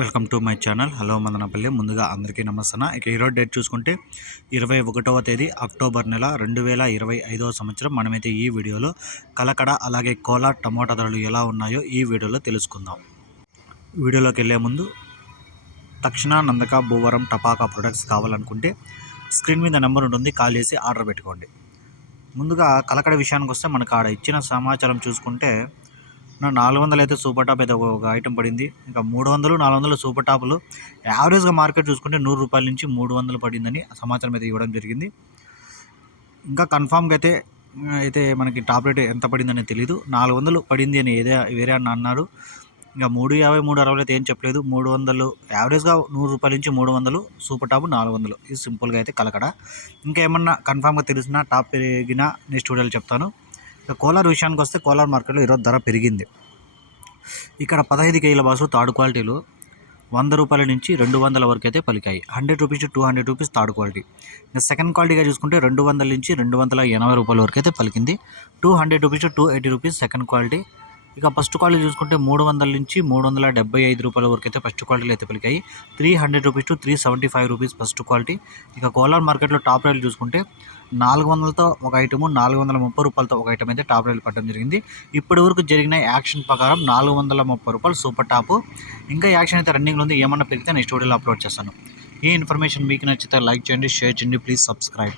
Welcome to my channel. Hello Mandanapalli. ముందుగా అందరికీ నమస్తే ఇక ఈరోజు డేట్ చూసుకుంటే ఇరవై ఒకటవ తేదీ అక్టోబర్ నెల రెండు వేల ఇరవై ఐదవ సంవత్సరం. మనమైతే ఈ వీడియోలో కలకడ అలాగే కోలా టమోటా ధరలు ఎలా ఉన్నాయో ఈ వీడియోలో తెలుసుకుందాం. వీడియోలోకి వెళ్ళే ముందు తక్షణ నందక భూవరం టపాకా ప్రొడక్ట్స్ కావాలనుకుంటే స్క్రీన్ మీద నెంబర్ ఉంటుంది. కాల్ చేసి ఆర్డర్ పెట్టుకోండి. ముందుగా కలకడ విషయానికి వస్తే మనకు ఆడ ఇచ్చిన సమాచారం చూసుకుంటే నాలుగు వందలు అయితే సూపర్ టాప్ అయితే ఒక ఐటెం పడింది. ఇంకా మూడు వందలు నాలుగు వందలు సూపర్ టాపులు యావరేజ్గా మార్కెట్ చూసుకుంటే నూరు రూపాయల నుంచి మూడు వందలు పడిందని సమాచారం అయితే ఇవ్వడం జరిగింది. ఇంకా కన్ఫామ్గా అయితే అయితే మనకి టాప్ రేట్ ఎంత పడిందని తెలియదు నాలుగు వందలు పడింది అని ఏదే వేరే అన్న అన్నారు. ఇంకా మూడు యాభై మూడు అరవై అయితే ఏం చెప్పలేదు. మూడు వందలు యావరేజ్గా నూరు రూపాయల నుంచి మూడు వందలు సూపర్ టాప్ నాలుగు వందలు ఇది సింపుల్గా అయితే కలకడ. ఇంకా ఏమన్నా కన్ఫామ్గా తెలిసినా టాప్ పెరిగినా నెక్స్ట్ వీడియోలో చెప్తాను. ఇక కోలార్ విషయానికి వస్తే కోలార్ మార్కెట్లో ఈరోజు ధర పెరిగింది. ఇక్కడ పదహైదు కేజీల బాసులు థర్డ్ క్వాలిటీలు వంద రూపాయల నుంచి రెండు వందల వరకు అయితే పలికాయి. Hundred rupees to two hundred rupees third quality. ఇంకా సెకండ్ క్వాలిటీగా చూసుకుంటే రెండు వందల నుంచి రెండు వందల ఎనభై రూపాయల వరకు అయితే పలికింది. Two hundred rupees to two eighty rupees second quality. ఇక ఫస్ట్ క్వాలిటీ చూసుకుంటే మూడు వందల నుంచి మూడు వందల డెబ్బై ఐదు రూపాయల వరకు అయితే ఫస్ట్ క్వాలిటీలు అయితే పలికాయి three hundred rupees to three seventy five rupees first quality. ఇక కోలార్ మార్కెట్లో టాప్ రేట్లు చూసుకుంటే నాలుగు వందలతో ఒక ఐటము నాలుగు వందల ముప్పై రూపాయలతో ఒక ఐటమ్ అయితే టాప్ రేట్లు పడడం జరిగింది. ఇప్పటి వరకు జరిగిన యాక్షన్ ప్రకారం నాలుగు వందల ముప్పై రూపాయలు సూపర్ టాప్. ఇంకా యాక్షన్ అయితే రన్నింగ్లో ఉంది. ఏమన్నా పెరిగితే నెక్స్ట్ వీడియోలో అప్లోడ్ చేస్తాను. ఈ ఇన్ఫర్మేషన్ మీకు నచ్చితే లైక్ చేయండి షేర్ చేయండి. Please subscribe.